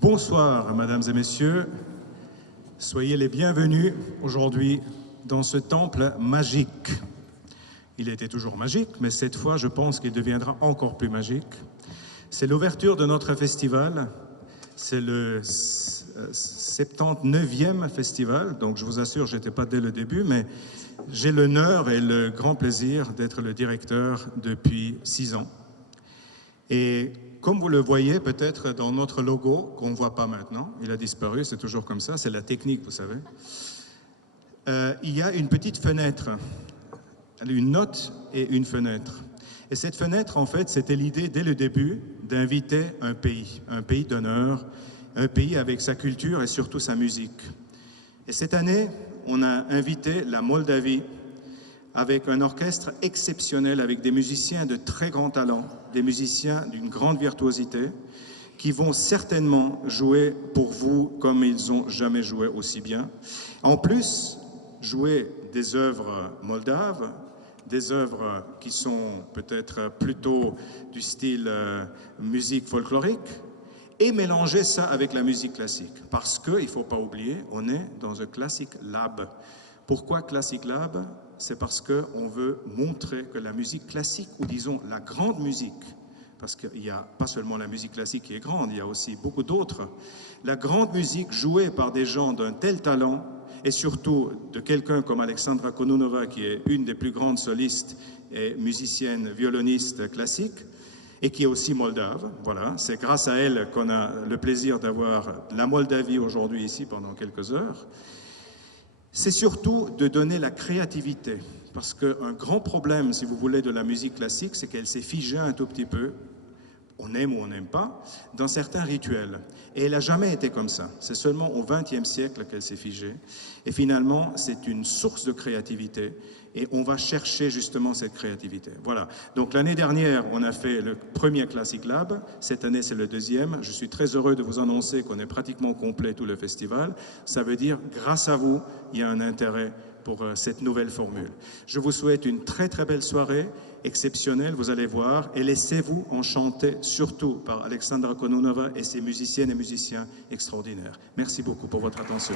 Bonsoir, mesdames et messieurs. Soyez les bienvenus aujourd'hui dans ce temple magique. Il était toujours magique, mais cette fois, je pense qu'il deviendra encore plus magique. C'est l'ouverture de notre festival. C'est le 79e festival, donc je vous assure, je n'étais pas dès le début, mais j'ai l'honneur et le grand plaisir d'être le directeur depuis 6 ans. Et comme vous le voyez peut-être dans notre logo, qu'on ne voit pas maintenant, il a disparu, c'est toujours comme ça, c'est la technique, vous savez. Il y a une petite fenêtre, une note et une fenêtre. Et cette fenêtre, en fait, c'était l'idée dès le début d'inviter un pays d'honneur, un pays avec sa culture et surtout sa musique. Et cette année, on a invité la Moldavie avec un orchestre exceptionnel, avec des musiciens de très grand talent, des musiciens d'une grande virtuosité, qui vont certainement jouer pour vous comme ils n'ont jamais joué aussi bien. En plus, jouer des œuvres moldaves, des œuvres qui sont peut-être plutôt du style musique folklorique, et mélanger ça avec la musique classique. Parce qu'il ne faut pas oublier, on est dans un Classic Lab. Pourquoi Classic Lab? C'est parce qu'on veut montrer que la musique classique, ou disons la grande musique, parce qu'il n'y a pas seulement la musique classique qui est grande, il y a aussi beaucoup d'autres. La grande musique jouée par des gens d'un tel talent, et surtout de quelqu'un comme Alexandra Kononova, qui est une des plus grandes solistes et musiciennes, violonistes classiques, et qui est aussi moldave. Voilà, c'est grâce à elle qu'on a le plaisir d'avoir la Moldavie aujourd'hui ici pendant quelques heures. C'est surtout de donner la créativité, parce qu'un grand problème, si vous voulez, de la musique classique, c'est qu'elle s'est figée un tout petit peu, on aime ou on n'aime pas, dans certains rituels. Et elle n'a jamais été comme ça. C'est seulement au XXe siècle qu'elle s'est figée. Et finalement, c'est une source de créativité. Et on va chercher justement cette créativité. Voilà. Donc l'année dernière, on a fait le premier Classic Lab. Cette année, c'est le deuxième. Je suis très heureux de vous annoncer qu'on est pratiquement complet tout le festival. Ça veut dire, grâce à vous, il y a un intérêt pour cette nouvelle formule. Je vous souhaite une très très belle soirée, exceptionnelle, vous allez voir, et laissez-vous enchanter surtout par Alexandra Kononova et ses musiciennes et musiciens extraordinaires. Merci beaucoup pour votre attention.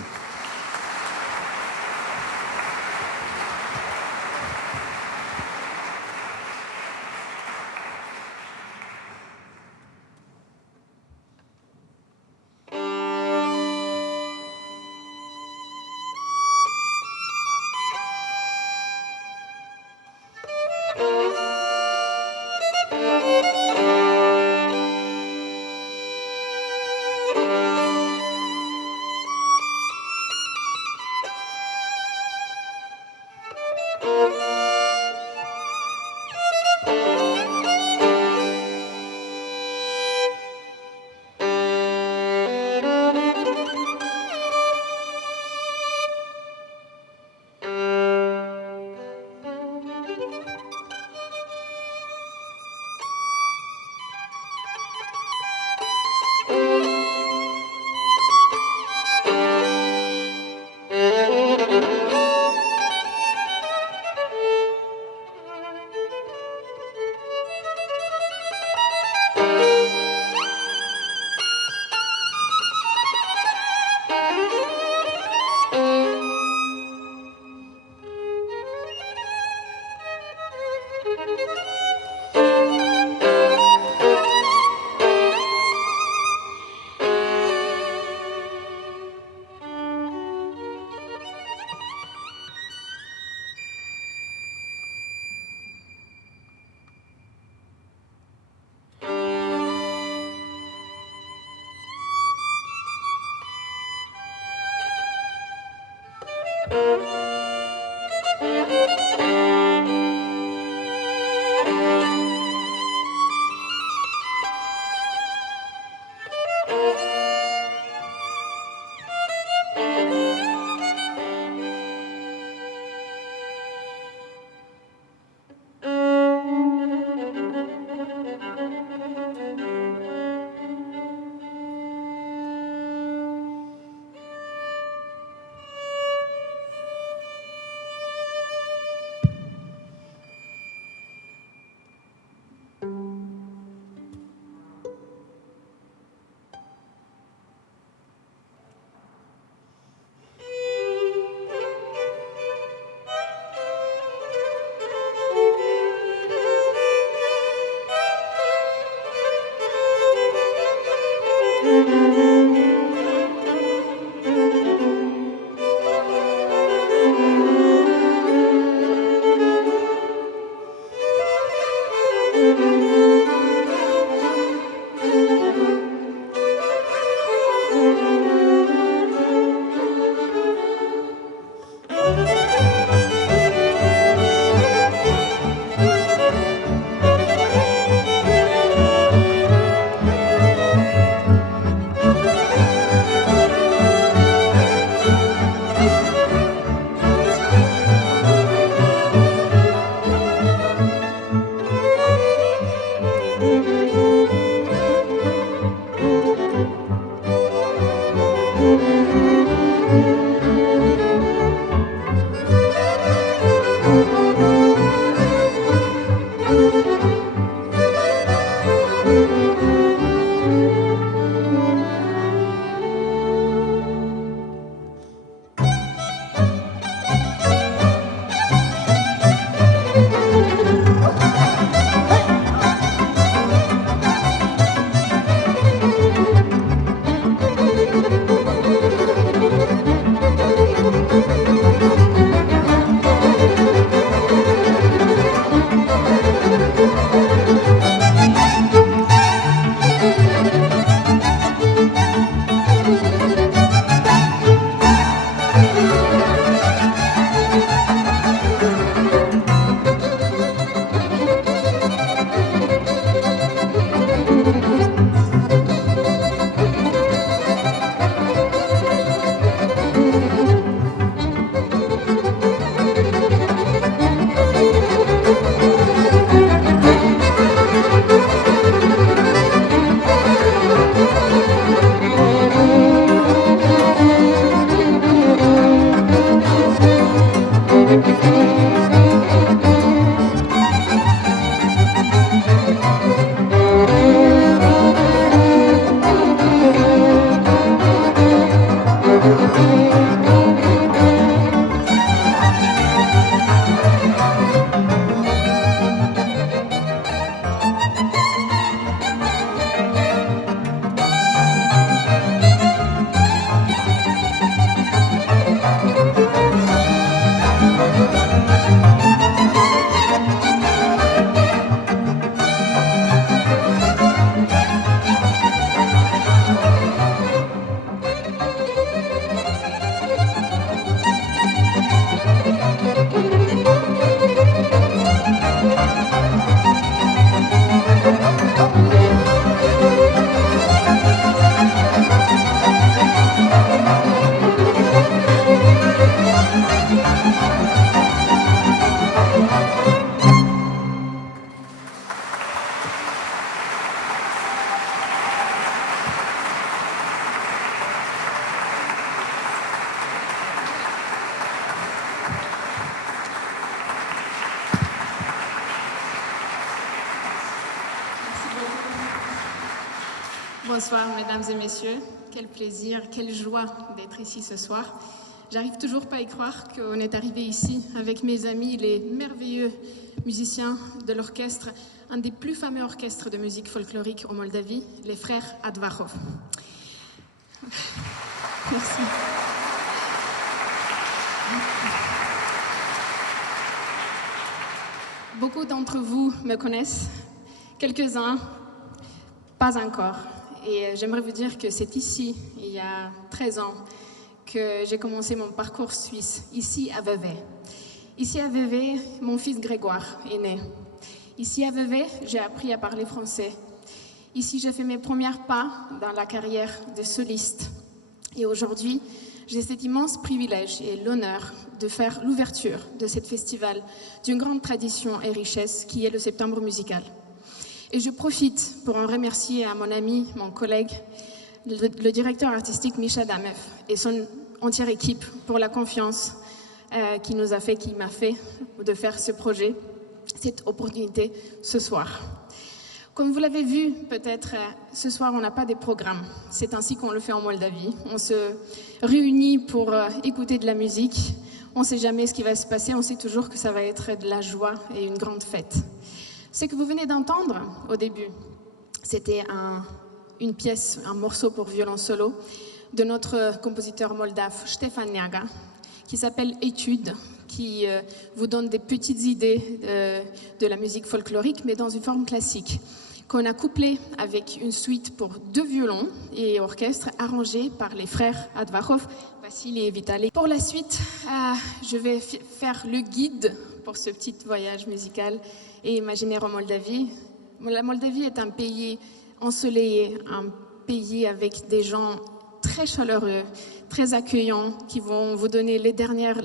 Bonsoir, mesdames et messieurs. Quel plaisir, quelle joie d'être ici ce soir. J'arrive toujours pas à y croire qu'on est arrivé ici avec mes amis, les merveilleux musiciens de l'orchestre, un des plus fameux orchestres de musique folklorique en Moldavie, les frères Advarov. Merci. Beaucoup d'entre vous me connaissent, quelques-uns, pas encore. Et j'aimerais vous dire que c'est ici, il y a 13 ans, que j'ai commencé mon parcours suisse, ici à Vevey. Ici à Vevey, mon fils Grégoire est né. Ici à Vevey, j'ai appris à parler français. Ici, j'ai fait mes premiers pas dans la carrière de soliste. Et aujourd'hui, j'ai cet immense privilège et l'honneur de faire l'ouverture de ce festival d'une grande tradition et richesse qui est le Septembre musical. Et je profite pour en remercier à mon ami, mon collègue, le directeur artistique Misha Damev et son entière équipe pour la confiance qui m'a fait de faire ce projet, cette opportunité ce soir. Comme vous l'avez vu, peut-être, ce soir, on n'a pas de programme. C'est ainsi qu'on le fait en Moldavie. On se réunit pour écouter de la musique. On ne sait jamais ce qui va se passer. On sait toujours que ça va être de la joie et une grande fête. Ce que vous venez d'entendre au début, c'était un une pièce, un morceau pour violon solo de notre compositeur moldave Stefan Niaga, qui s'appelle Études, qui vous donne des petites idées de la musique folklorique, mais dans une forme classique, qu'on a couplé avec une suite pour 2 violons et orchestre arrangée par les frères Advachov, Vassili et Vitali. Pour la suite, je vais faire le guide pour ce petit voyage musical et imaginaire en Moldavie. La Moldavie est un pays ensoleillé, un pays avec des gens très chaleureux, très accueillants, qui vont vous donner la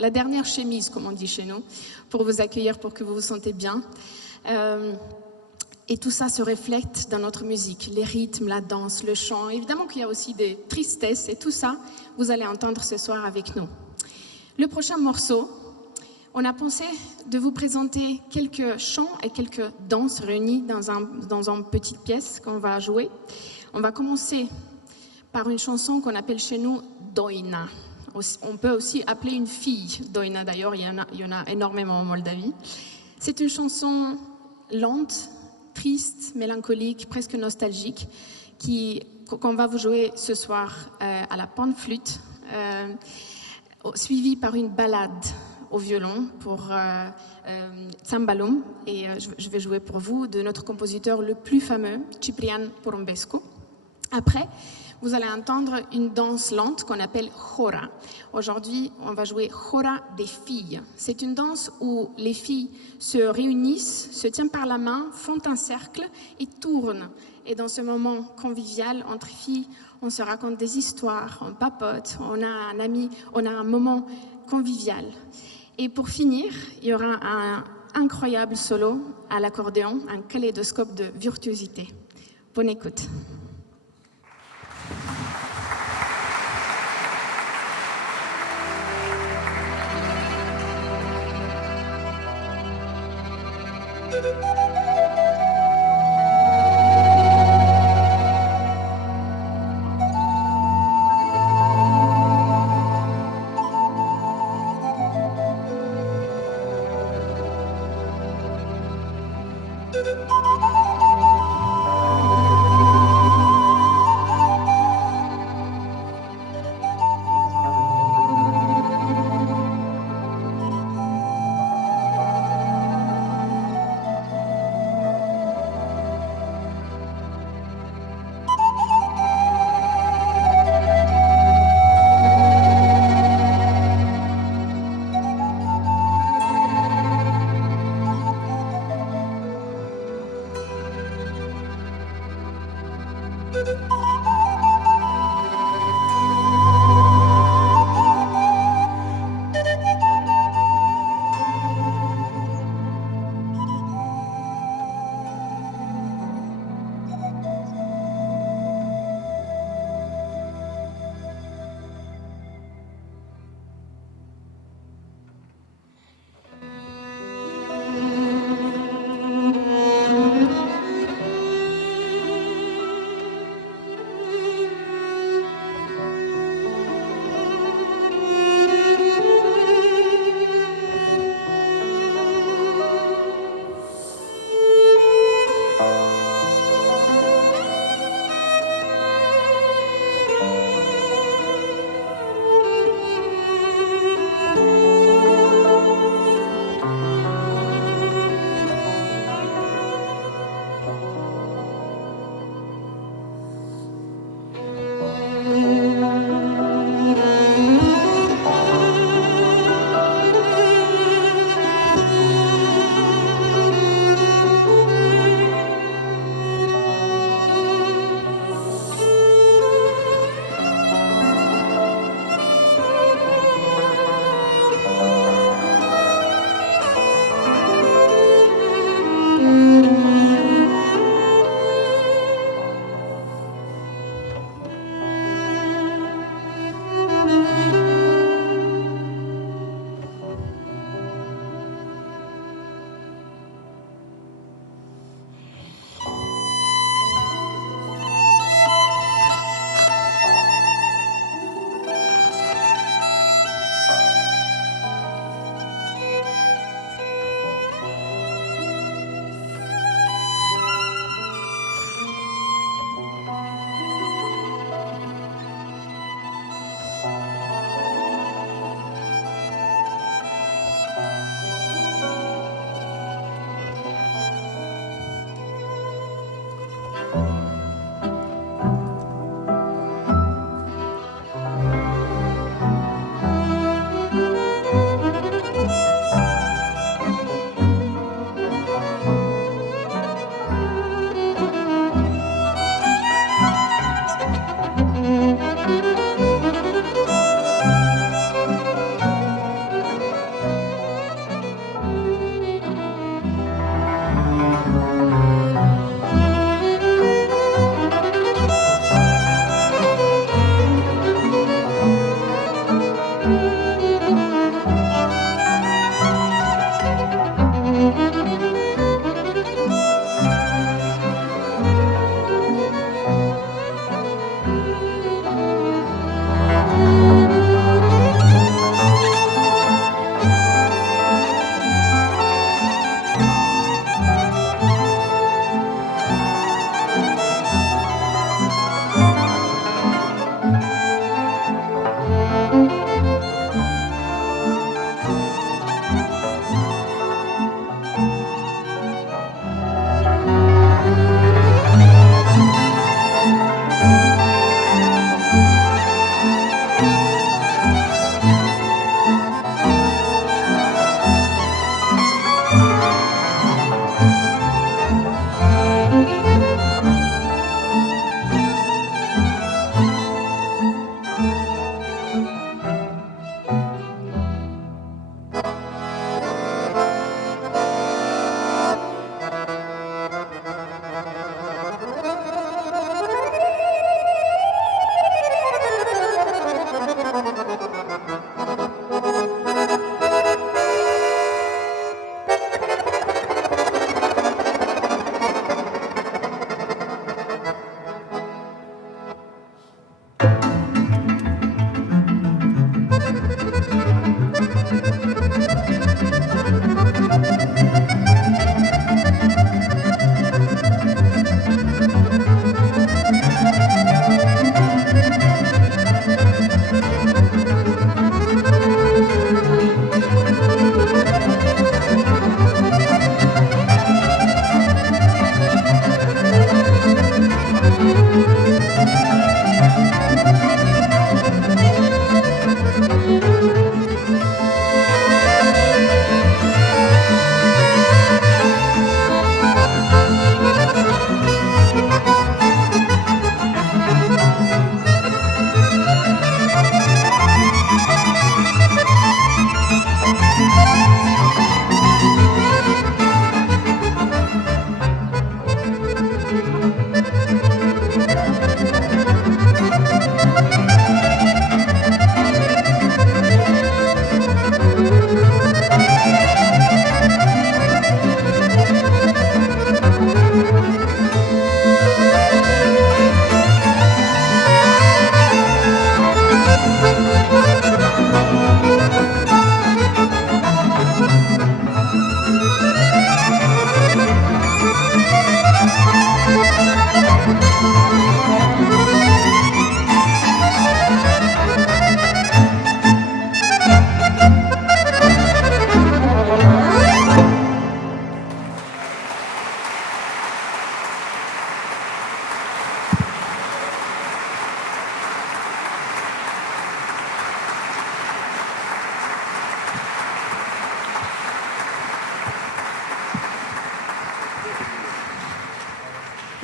dernière chemise, comme on dit chez nous, pour vous accueillir, pour que vous vous sentez bien. Et tout ça se reflète dans notre musique, les rythmes, la danse, le chant. Évidemment qu'il y a aussi des tristesses et tout ça, vous allez entendre ce soir avec nous. Le prochain morceau, on a pensé de vous présenter quelques chants et quelques danses réunies dans une petite pièce qu'on va jouer. On va commencer par une chanson qu'on appelle chez nous Doina. On peut aussi appeler une fille Doina, d'ailleurs, il y en a énormément en Moldavie. C'est une chanson lente, triste, mélancolique, presque nostalgique, qu'on va vous jouer ce soir à la panflûte, suivie par une ballade au violon pour Tsambalum, et je vais jouer pour vous de notre compositeur le plus fameux, Ciprian Porumbescu. Après, vous allez entendre une danse lente qu'on appelle Hora. Aujourd'hui, on va jouer Hora des filles. C'est une danse où les filles se réunissent, se tiennent par la main, font un cercle et tournent. Et dans ce moment convivial entre filles, on se raconte des histoires, on papote, on a un moment convivial. Et pour finir, il y aura un incroyable solo à l'accordéon, un kaléidoscope de virtuosité. Bonne écoute.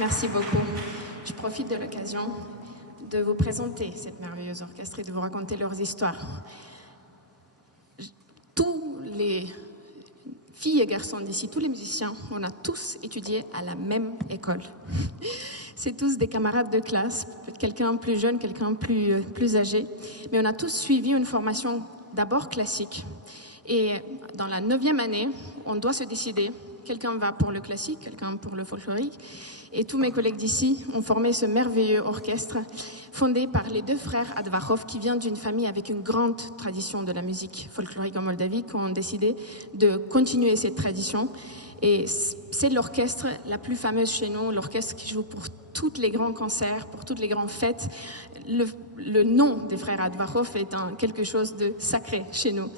Merci beaucoup. Je profite de l'occasion de vous présenter cette merveilleuse orchestre et de vous raconter leurs histoires. Tous les filles et garçons d'ici, tous les musiciens, on a tous étudié à la même école. C'est tous des camarades de classe, quelqu'un plus jeune, quelqu'un plus âgé, mais on a tous suivi une formation d'abord classique. Et dans la 9e année, on doit se décider. Quelqu'un va pour le classique, quelqu'un pour le folklorique. Et tous mes collègues d'ici ont formé ce merveilleux orchestre fondé par les 2 frères Advachov qui viennent d'une famille avec une grande tradition de la musique folklorique en Moldavie, qui ont décidé de continuer cette tradition. Et c'est l'orchestre la plus fameuse chez nous, l'orchestre qui joue pour tous les grands concerts, pour toutes les grandes fêtes. Le nom des frères Advachov est quelque chose de sacré chez nous.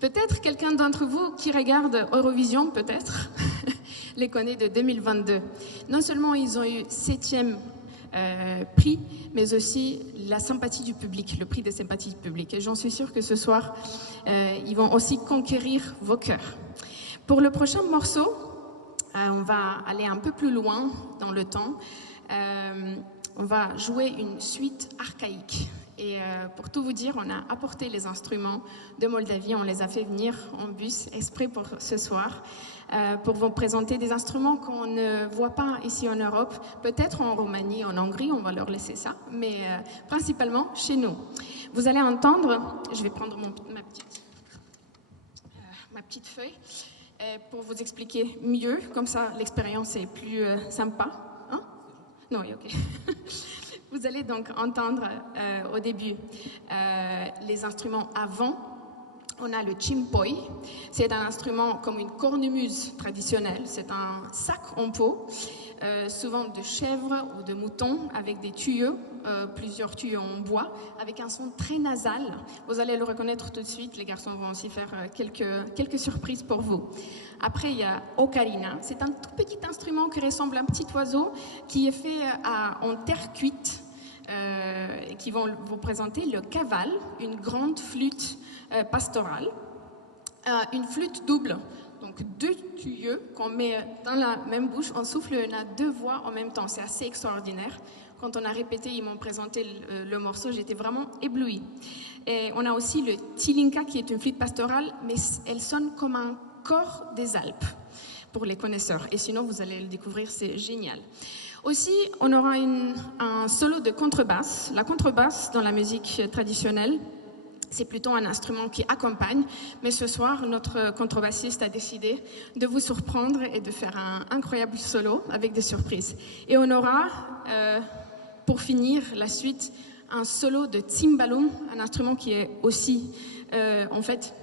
Peut-être quelqu'un d'entre vous qui regarde Eurovision, peut-être, les connaît de 2022. Non seulement ils ont eu 7e prix, mais aussi la sympathie du public, le prix de sympathie du public. Et j'en suis sûre que ce soir, ils vont aussi conquérir vos cœurs. Pour le prochain morceau, on va aller un peu plus loin dans le temps. On va jouer une suite archaïque. Et pour tout vous dire, on a apporté les instruments de Moldavie, on les a fait venir en bus exprès pour ce soir, pour vous présenter des instruments qu'on ne voit pas ici en Europe, peut-être en Roumanie, en Hongrie, on va leur laisser ça, mais principalement chez nous. Vous allez entendre, je vais prendre ma petite feuille pour vous expliquer mieux, comme ça l'expérience est plus sympa. Hein? Non, ok. Vous allez donc entendre au début les instruments avant. On a le chimpoi. C'est un instrument comme une cornemuse traditionnelle. C'est un sac en peau, souvent de chèvre ou de mouton, avec des tuyaux, plusieurs tuyaux en bois, avec un son très nasal. Vous allez le reconnaître tout de suite. Les garçons vont aussi faire quelques surprises pour vous. Après, il y a ocarina. C'est un tout petit instrument qui ressemble à un petit oiseau qui est fait en terre cuite. Qui vont vous présenter le kaval, une grande flûte pastorale, une flûte double, donc 2 tuyaux qu'on met dans la même bouche, on souffle, on a 2 voix en même temps, c'est assez extraordinaire. Quand on a répété, ils m'ont présenté le morceau, j'étais vraiment éblouie. Et on a aussi le tilinka qui est une flûte pastorale, mais elle sonne comme un cor des Alpes pour les connaisseurs. Et sinon, vous allez le découvrir, c'est génial. Aussi, on aura un solo de contrebasse. La contrebasse, dans la musique traditionnelle, c'est plutôt un instrument qui accompagne. Mais ce soir, notre contrebassiste a décidé de vous surprendre et de faire un incroyable solo avec des surprises. Et on aura, pour finir la suite, un solo de cimbalum, un instrument qui est aussi, en fait,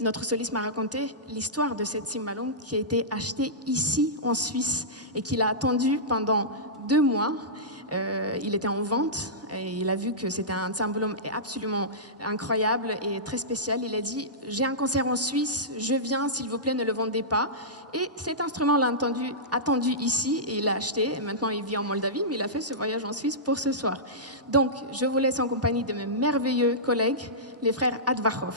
notre soliste m'a raconté l'histoire de cette cimbalum qui a été achetée ici en Suisse et qu'il a attendu pendant 2 mois. Il était en vente et il a vu que c'était un cimbalum absolument incroyable et très spécial. Il a dit « J'ai un concert en Suisse, je viens, s'il vous plaît, ne le vendez pas ». Et cet instrument l'a attendu ici et il l'a acheté. Et maintenant, il vit en Moldavie, mais il a fait ce voyage en Suisse pour ce soir. Donc, je vous laisse en compagnie de mes merveilleux collègues, les frères Advachov.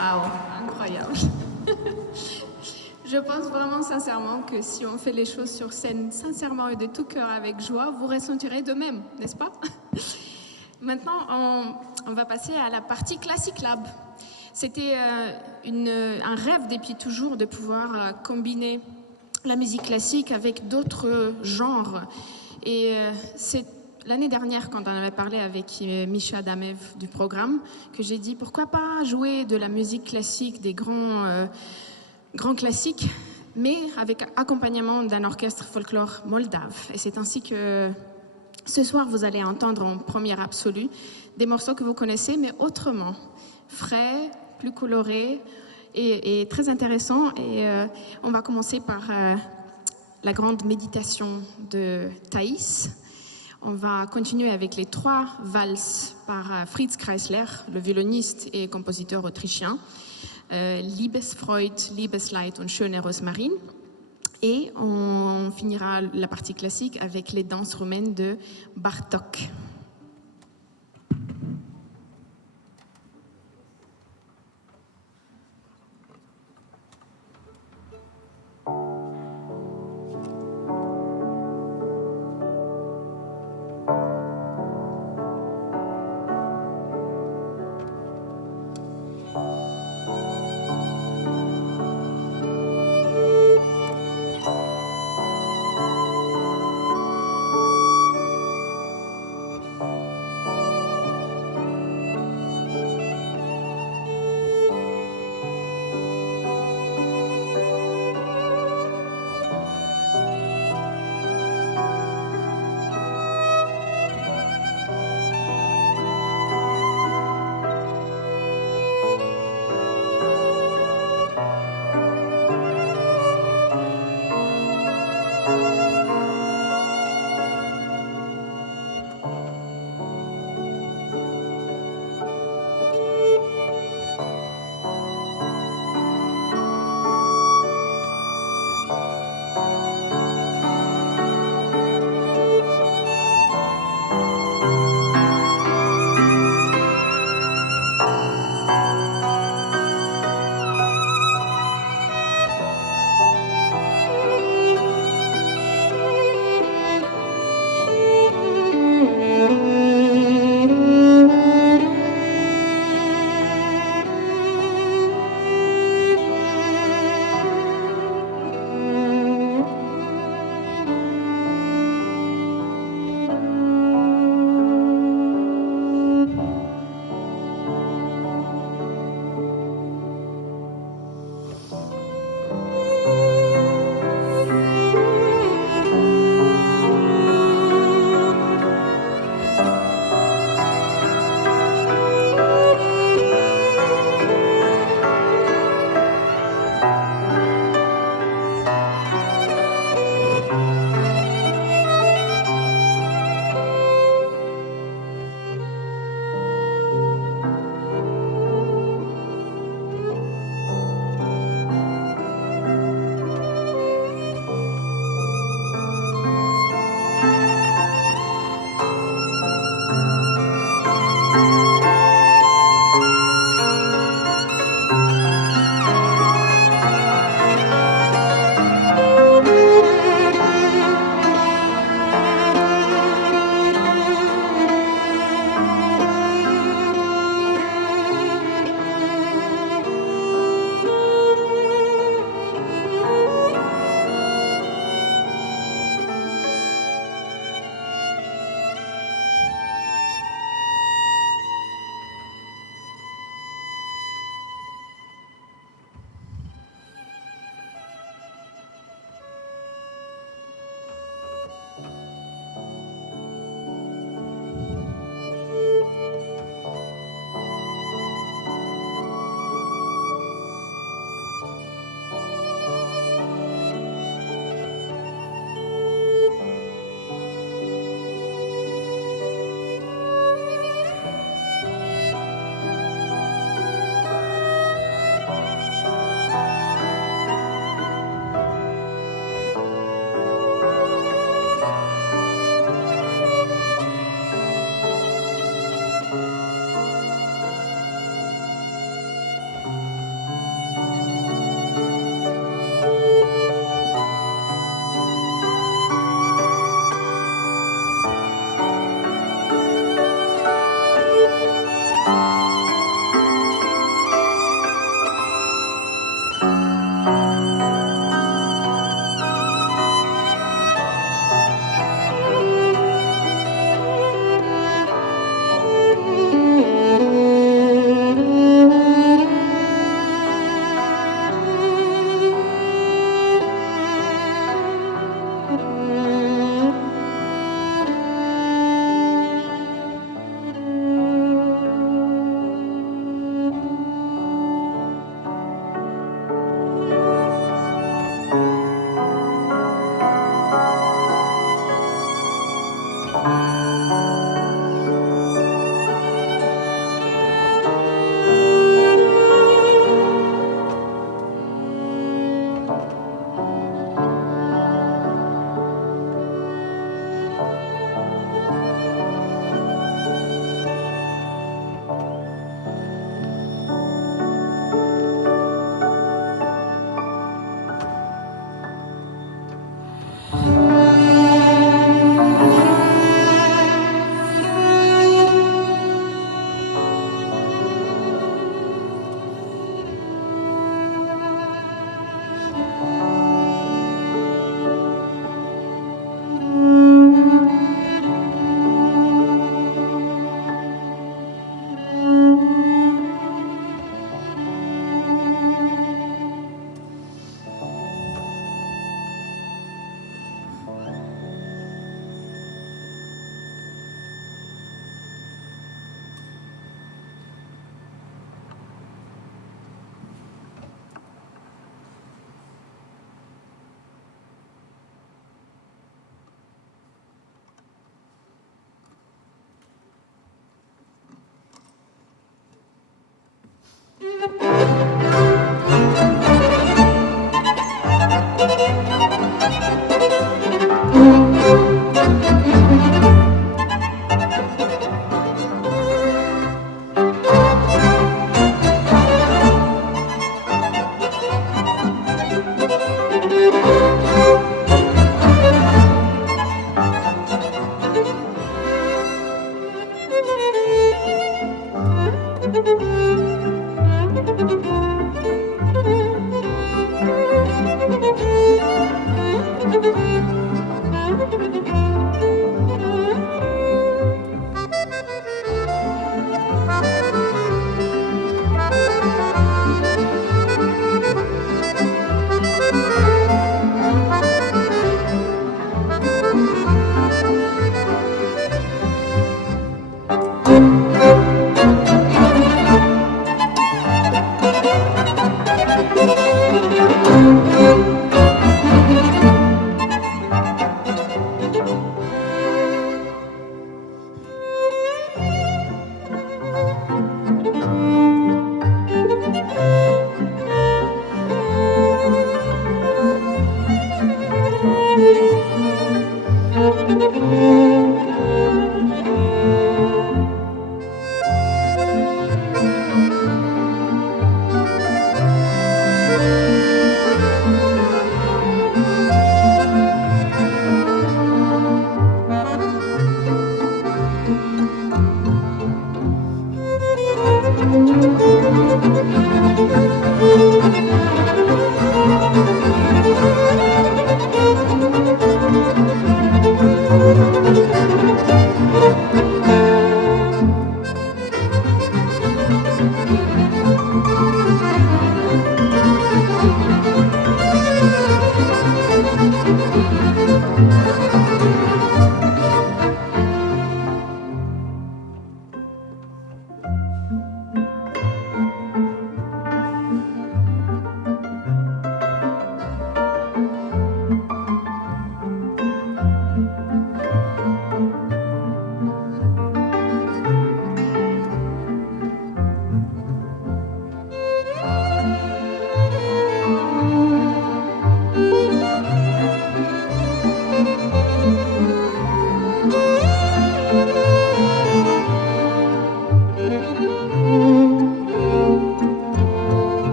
Waouh, incroyable. Je pense vraiment sincèrement que si on fait les choses sur scène sincèrement et de tout cœur avec joie, vous ressentirez de même, n'est-ce pas? Maintenant, on va passer à la partie Classic Lab. C'était un rêve depuis toujours de pouvoir combiner la musique classique avec d'autres genres. Et c'est l'année dernière, quand on avait parlé avec Misha Damev du programme, que j'ai dit pourquoi pas jouer de la musique classique, des grands classiques, mais avec accompagnement d'un orchestre folklore moldave. Et c'est ainsi que ce soir, vous allez entendre en première absolue des morceaux que vous connaissez, mais autrement, frais, plus colorés et très intéressants. Et on va commencer par la grande méditation de Thaïs. On va continuer avec les 3 valses par Fritz Kreisler, le violoniste et compositeur autrichien. Liebesfreude, Liebesleid und Schöne Rosmarin. Et on finira la partie classique avec les danses roumaines de Bartók.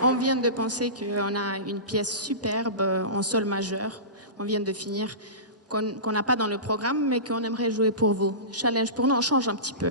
On vient de penser qu'on a une pièce superbe en sol majeur. On vient de finir, qu'on n'a pas dans le programme, mais qu'on aimerait jouer pour vous. Challenge pour nous, on change un petit peu.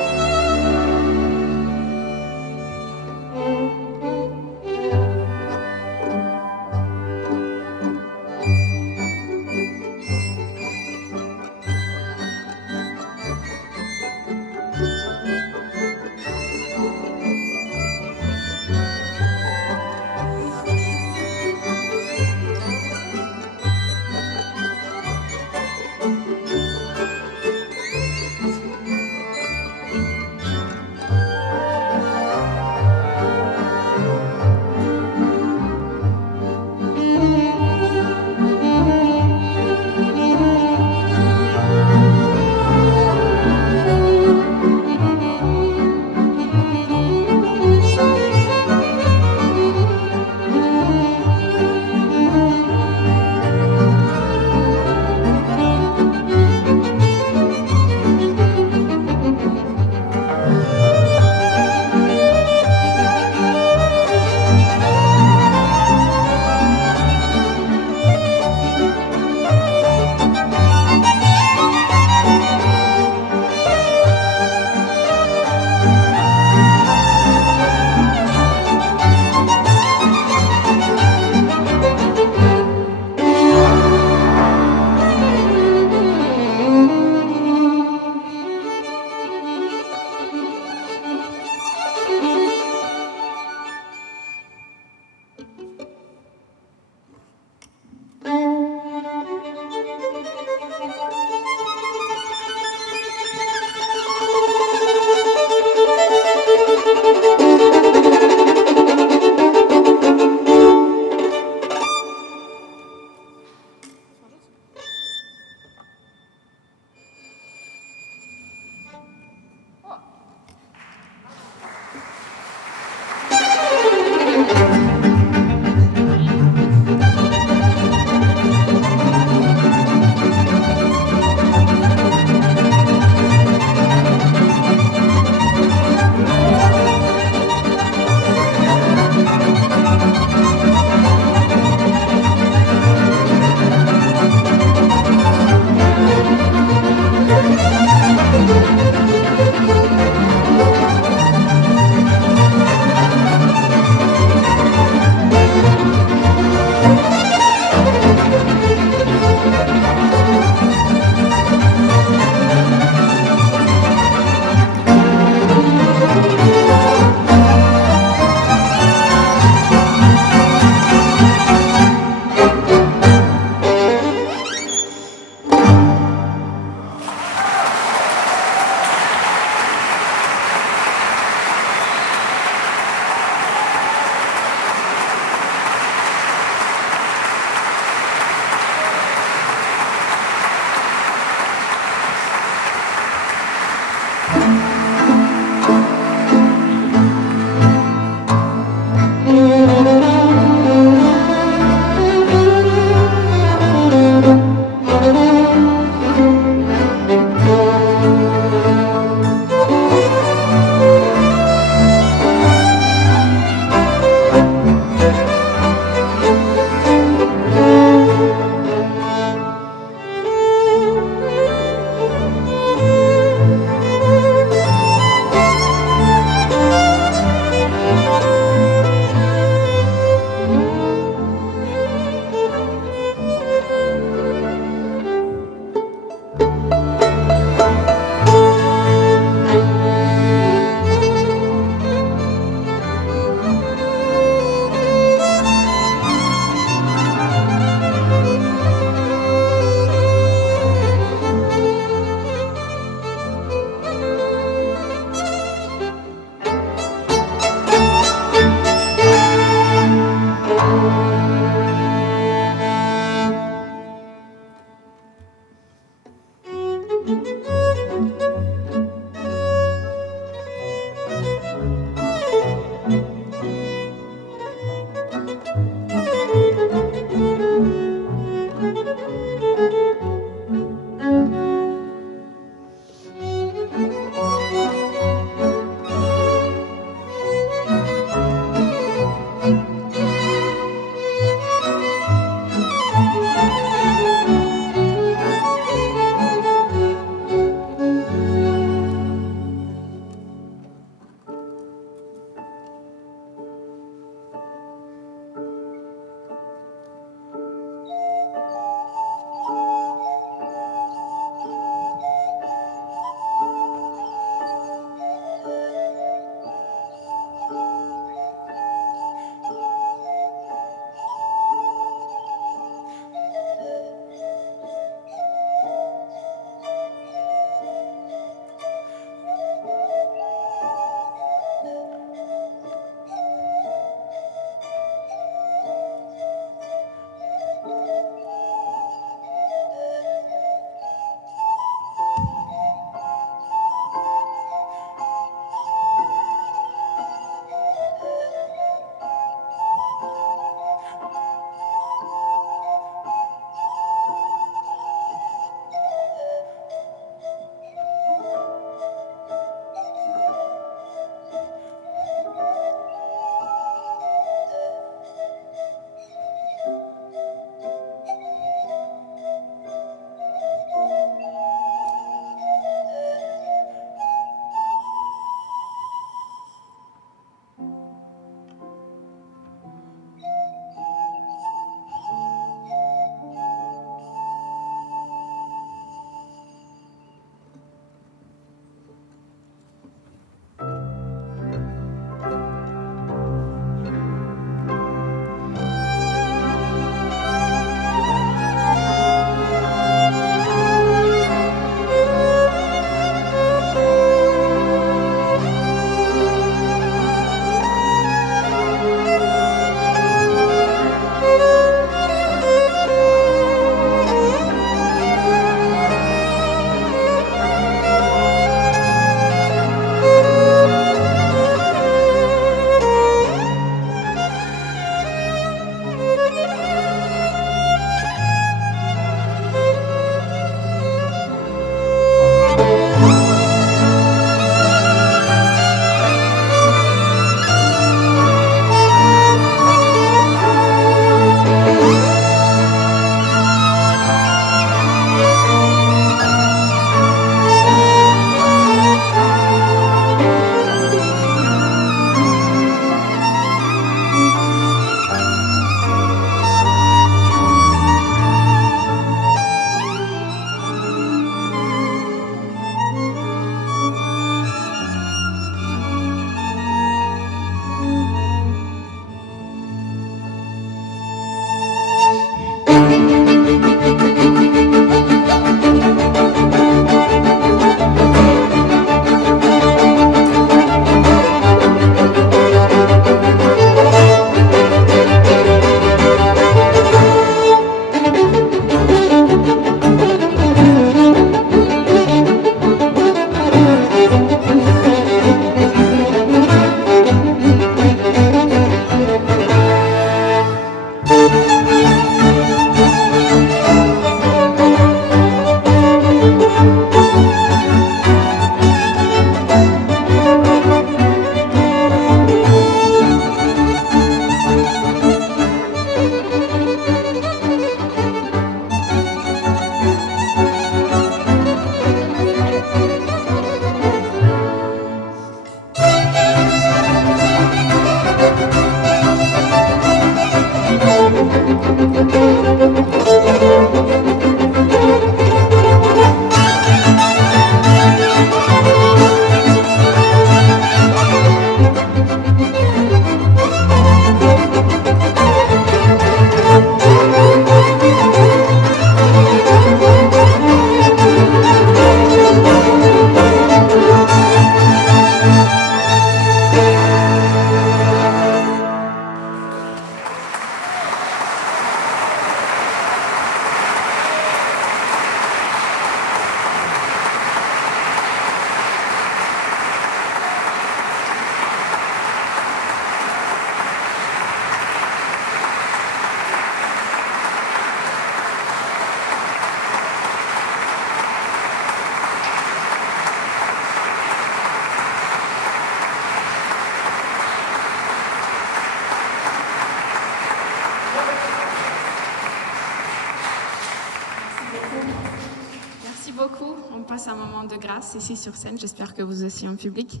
passe un moment de grâce ici sur scène, j'espère que vous aussi en public.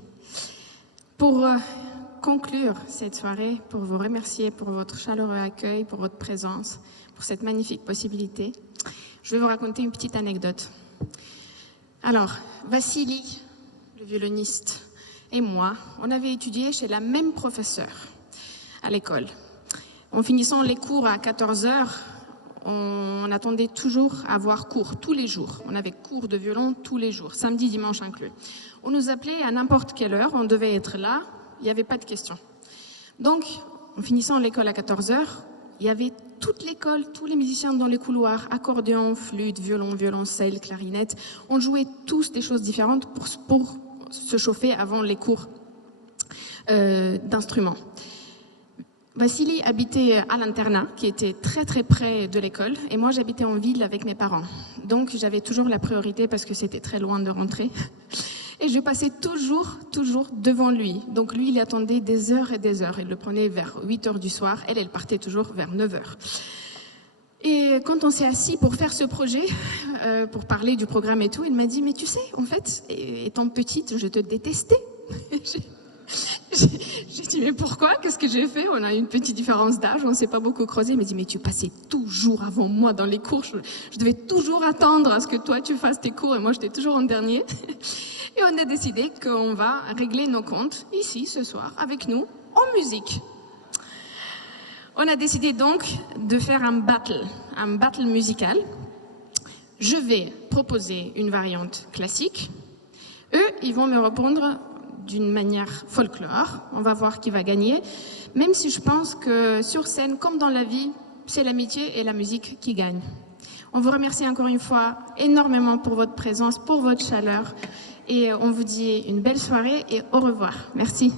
Pour conclure cette soirée, pour vous remercier pour votre chaleureux accueil, pour votre présence, pour cette magnifique possibilité, je vais vous raconter une petite anecdote. Alors, Vassili, le violoniste, et moi, on avait étudié chez la même professeure à l'école. En finissant les cours à 14 heures, on attendait toujours à avoir cours tous les jours. On avait cours de violon tous les jours, samedi, dimanche inclus. On nous appelait à n'importe quelle heure, on devait être là, il n'y avait pas de question. Donc, en finissant l'école à 14 heures, il y avait toute l'école, tous les musiciens dans les couloirs, accordéon, flûte, violon, violoncelle, clarinette. On jouait tous des choses différentes pour se chauffer avant les cours d'instruments. Vassili habitait à l'internat, qui était très très près de l'école, et moi j'habitais en ville avec mes parents. Donc j'avais toujours la priorité parce que c'était très loin de rentrer. Et je passais toujours devant lui. Donc lui, il attendait des heures et des heures. Il le prenait vers 8 heures du soir. Elle partait toujours vers 9 heures. Et quand on s'est assis pour faire ce projet, pour parler du programme et tout, il m'a dit, mais tu sais, en fait, étant petite, je te détestais. J'ai dit, mais pourquoi? Qu'est-ce que j'ai fait? On a une petite différence d'âge, on ne s'est pas beaucoup creusé. Il m'a dit, mais tu passais toujours avant moi dans les cours. Je devais toujours attendre à ce que toi, tu fasses tes cours et moi, j'étais toujours en dernier. Et on a décidé qu'on va régler nos comptes ici, ce soir, avec nous, en musique. On a décidé donc de faire un battle musical. Je vais proposer une variante classique. Eux, ils vont me répondre d'une manière folklore. On va voir qui va gagner. Même si je pense que sur scène, comme dans la vie, c'est l'amitié et la musique qui gagnent. On vous remercie encore une fois énormément pour votre présence, pour votre chaleur. Et on vous dit une belle soirée et au revoir. Merci.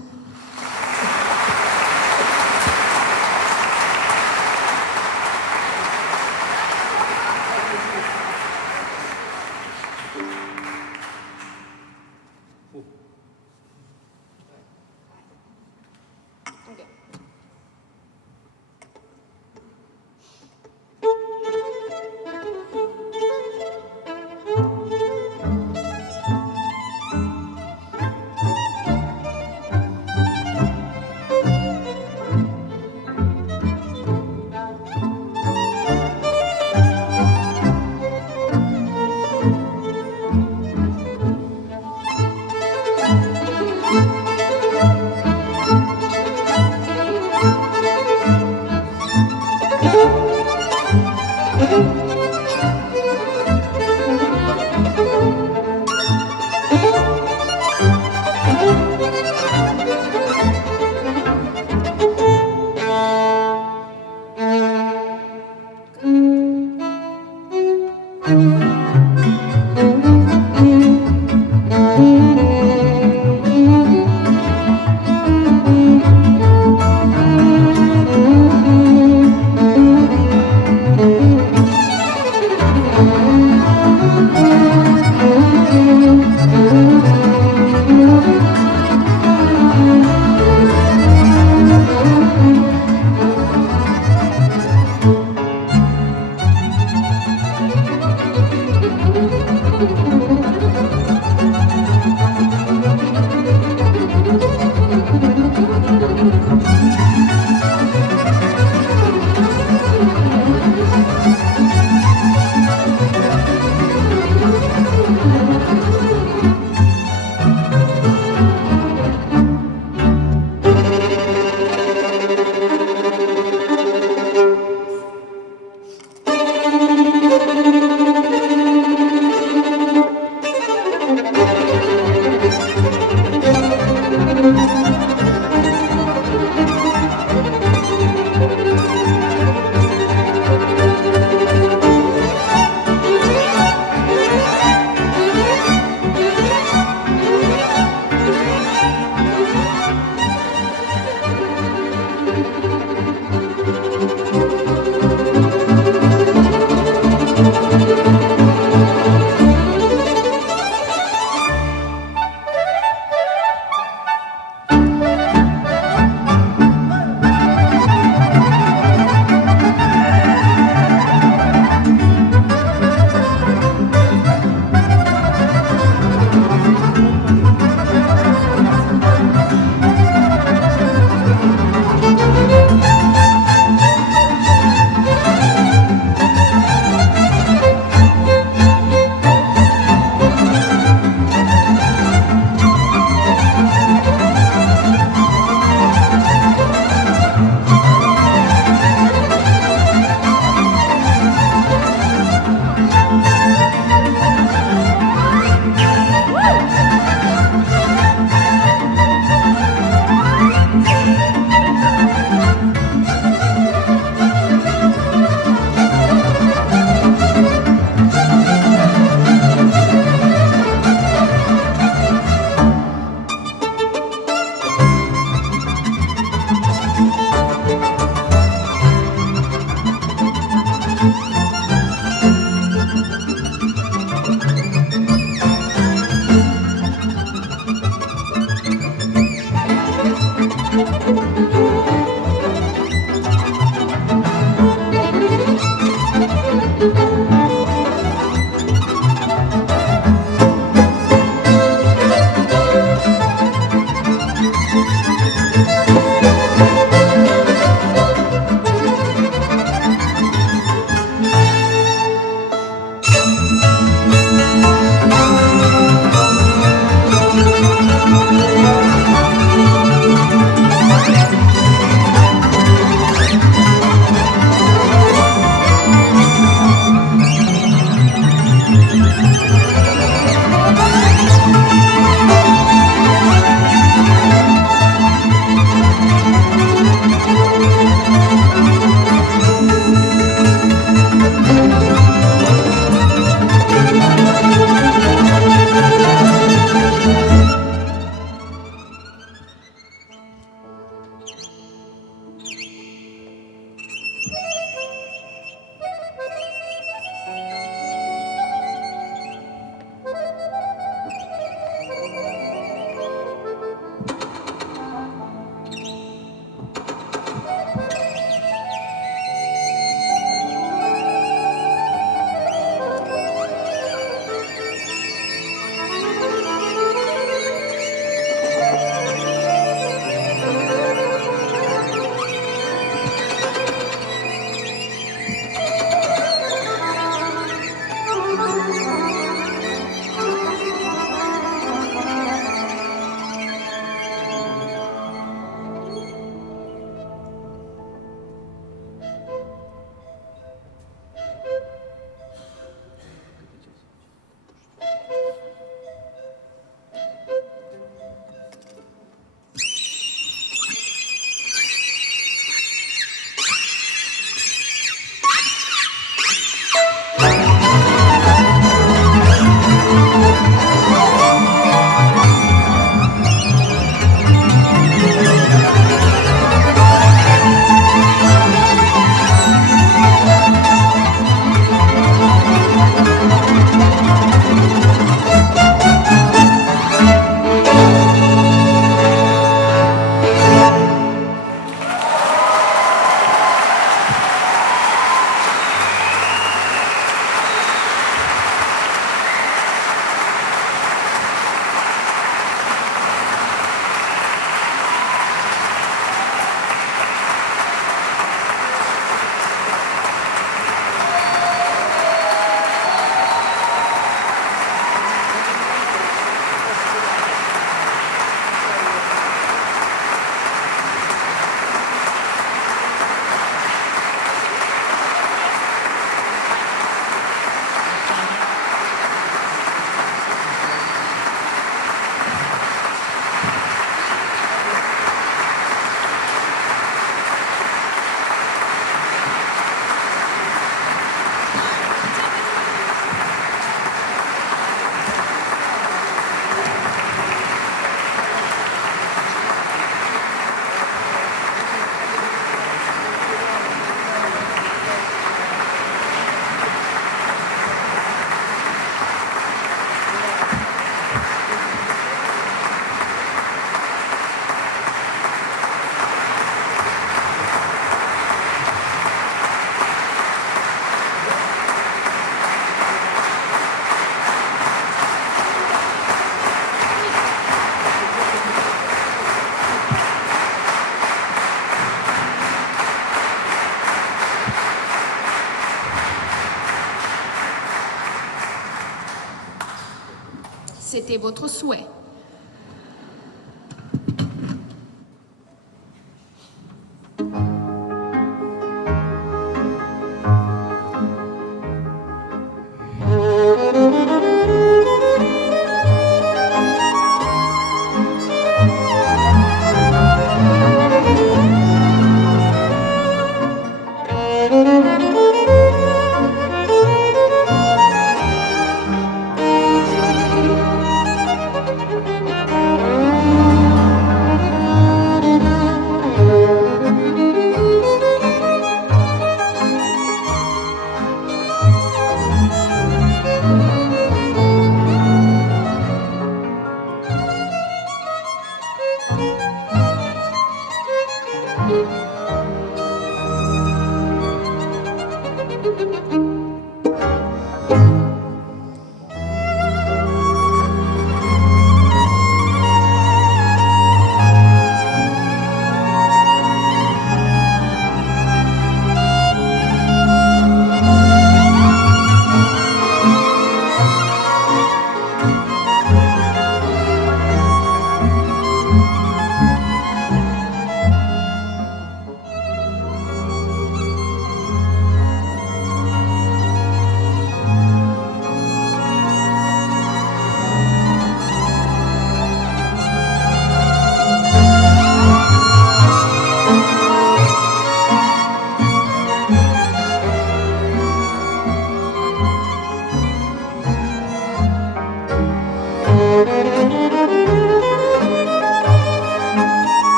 C'était votre souhait.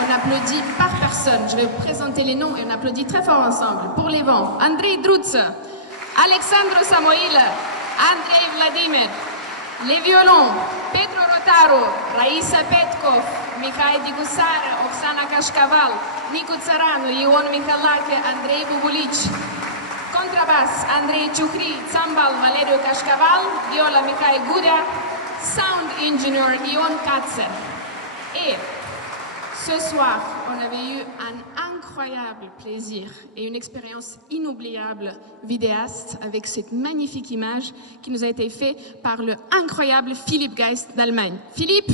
On applaudit par personne. Je vais vous présenter les noms et on applaudit très fort ensemble. Pour les vents, Andrei Drutz, Alexandru Samoil, Andrei Vladimir. Les violons, Pedro Rotaro, Raisa Petkov, Mihai Digusar, Oksana Kashkaval, Nicu Țăranu, Ion Mihalache, Andrei Bubulici. Contrabass, Andrei Ciuhri, Țambal, Valeriu Kashkaval, viola Mihai Gurea, sound engineer Ion Katze. Et ce soir, on avait eu un incroyable plaisir et une expérience inoubliable vidéaste avec cette magnifique image qui nous a été faite par le incroyable Philippe Geist d'Allemagne. Philippe,